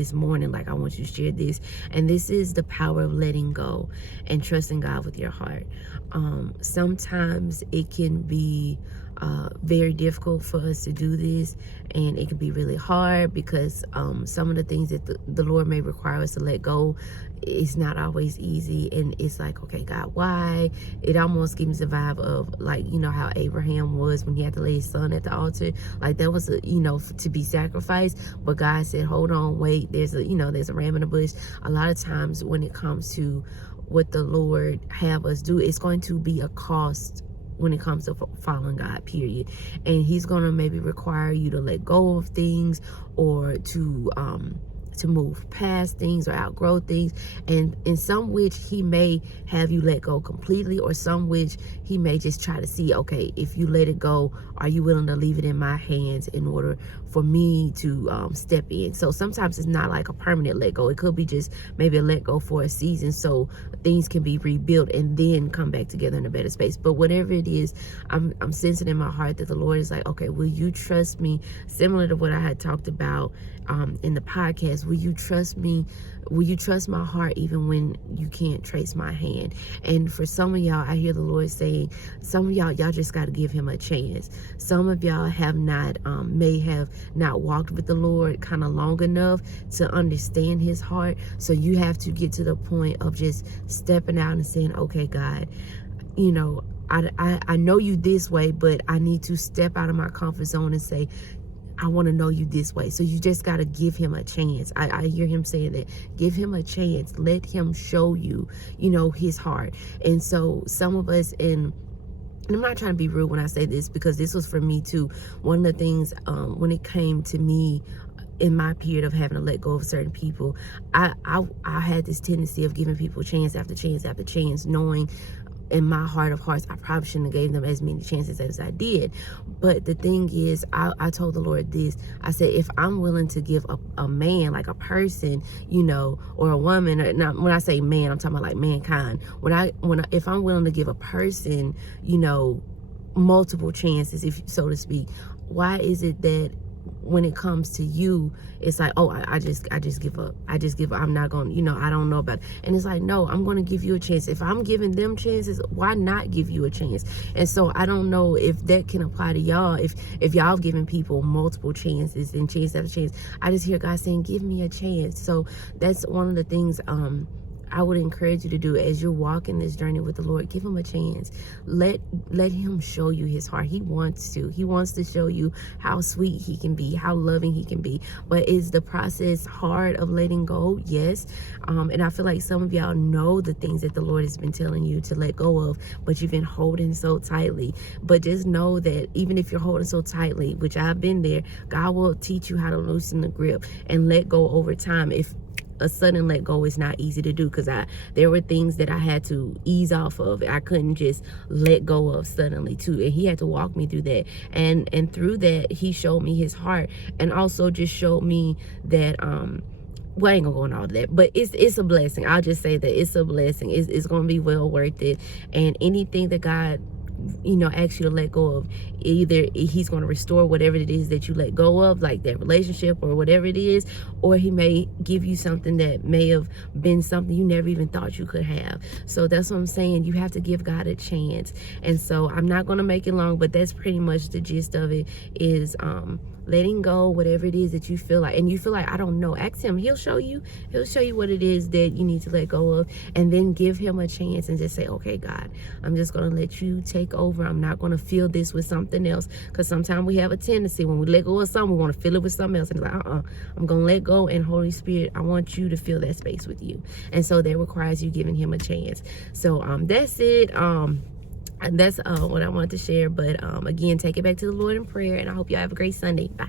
this morning, like, I want you to share this. And this is the power of letting go and trusting God with your heart. Sometimes it can be very difficult for us to do this, and it can be really hard because some of the things that the Lord may require us to let go, it's not always easy. And it's like, okay, God, why? It almost gives me the vibe of, like, you know how Abraham was when he had to lay his son at the altar. Like, that was to be sacrificed, but God said, hold on, wait, there's a ram in the bush. A lot of times when it comes to what the Lord have us do, it's going to be a cost when it comes to following God, period. And he's going to maybe require you to let go of things, or to move past things or outgrow things, and in some which he may have you let go completely, or some which he may just try to see, okay, if you let it go, are you willing to leave it in my hands in order for me to step in? So sometimes it's not like a permanent let go. It could be just maybe a let go for a season, so things can be rebuilt and then come back together in a better space. But whatever it is, I'm sensing in my heart that the Lord is like, okay, will you trust me? Similar to what I had talked about in the podcast, will you trust me? Will you trust my heart even when you can't trace my hand? And for some of y'all, I hear the Lord saying, some of y'all just got to give him a chance. Some of y'all have not, may have not walked with the Lord kind of long enough to understand his heart. So you have to get to the point of just stepping out and saying, okay, God, I know you this way, but I need to step out of my comfort zone and say, I want to know you this way. So you just got to give him a chance. I hear him saying that. Give him a chance. Let him show you, his heart. And so some of us, and I'm not trying to be rude when I say this, because this was for me too. One of the things when it came to me in my period of having to let go of certain people, I had this tendency of giving people chance after chance after chance, knowing in my heart of hearts I probably shouldn't have gave them as many chances as I did. But the thing is, I told the Lord this. I said, if I'm willing to give a man, like a person, or a woman, or not, when I say man, I'm talking about like mankind. If I'm willing to give a person, multiple chances, if so to speak, why is it that when it comes to you, it's like, oh, I just give up. I'm not going to, I don't know about it. And it's like, no, I'm going to give you a chance. If I'm giving them chances, why not give you a chance? And so I don't know if that can apply to y'all. If y'all have given people multiple chances and chance after chance, I just hear God saying, give me a chance. So that's one of the things I would encourage you to do as you're walking this journey with the Lord. Give him a chance. Let him show you his heart. He wants to show you how sweet he can be, how loving he can be. But is the process hard of letting go? Yes. And I feel like some of y'all know the things that the Lord has been telling you to let go of, but you've been holding so tightly. But just know that even if you're holding so tightly, which I've been there, God will teach you how to loosen the grip and let go over time. If a sudden let go is not easy to do, because there were things that I had to ease off of. I couldn't just let go of suddenly too, and he had to walk me through that, and through that he showed me his heart, and also just showed me that well, I ain't gonna go into all of that, but it's a blessing. I'll just say that it's a blessing. It's gonna be well worth it. And anything that God ask you to let go of, either he's going to restore whatever it is that you let go of, like that relationship or whatever it is, or he may give you something that may have been something you never even thought you could have. So that's what I'm saying. You have to give God a chance. And so I'm not going to make it long, but that's pretty much the gist of it, is letting go, whatever it is that you feel like, and you feel like, I don't know, ask him. He'll show you what it is that you need to let go of, and then give him a chance and just say, okay, God, I'm just going to let you take over. I'm not going to fill this with something else, because sometimes we have a tendency when we let go of something, we want to fill it with something else, and it's like, I'm going to let go, and Holy Spirit, I want you to fill that space with you. And so that requires you giving him a chance. So that's it. That's what I wanted to share. But again, take it back to the Lord in prayer, and I hope y'all have a great Sunday. Bye.